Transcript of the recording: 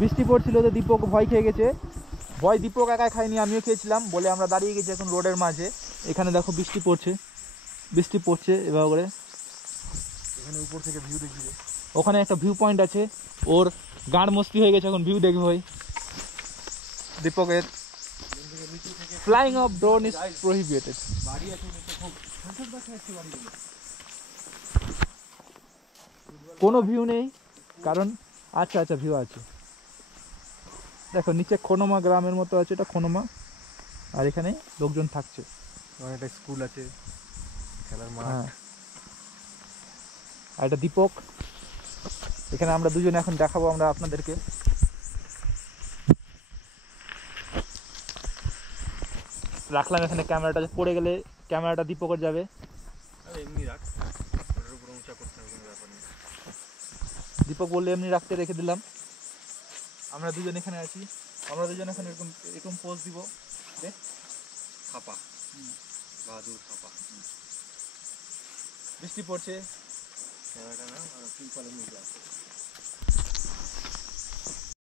বৃষ্টি পড়ছিল তো দীপক ভয় খেয়ে গেছে। ভয় দীপক একাই খাইনি, আমিও খেয়েছিলাম বলে আমরা দাঁড়িয়ে গেছি এখন রোডের মাঝে। এখানে দেখো বৃষ্টি পড়ছে এবার করে। এখানে উপর থেকে ভিউ দেখবি। ওখানে একটা ভিউ পয়েন্ট আছে, ওর গাঁড় মস্তি হয়ে গেছে, এখন ভিউ দেখবে ভাই দীপকের। Flying of drone is prohibited. কোনো ভিউ নেই কারণ আচ্ছা আচ্ছা ভিউ আছে, দেখো নিচে খনমা গ্রামের মতো আছে, এটা খনমা, আর এখানে লোকজন থাকছে। একটা স্কুল আছে, খেলার মাঠ। হ্যাঁ, আর এটা দীপক। এখানে আমরা দুজনে এখন দেখাবো আমরা আপনাদেরকে। রাখলাম এখানে ক্যামেরাটা, পড়ে গেলে ক্যামেরাটা দীপকের যাবে। এমনি রাখ, ওটার উপর উঁচা করতে হবে, কোনো ব্যাপার নেই। দীপক বললে এমনি রাখতে, রেখে দিলাম। আমরা দুজন এখানে আছি, আমরা দুজন এখন এরকম এরকম পোজ দিব। খাপা, বাহাদুর খাপা। বৃষ্টি পড়ছে, ক্যামেরাটা না ফিল করে নিয়ে যাচ্ছে।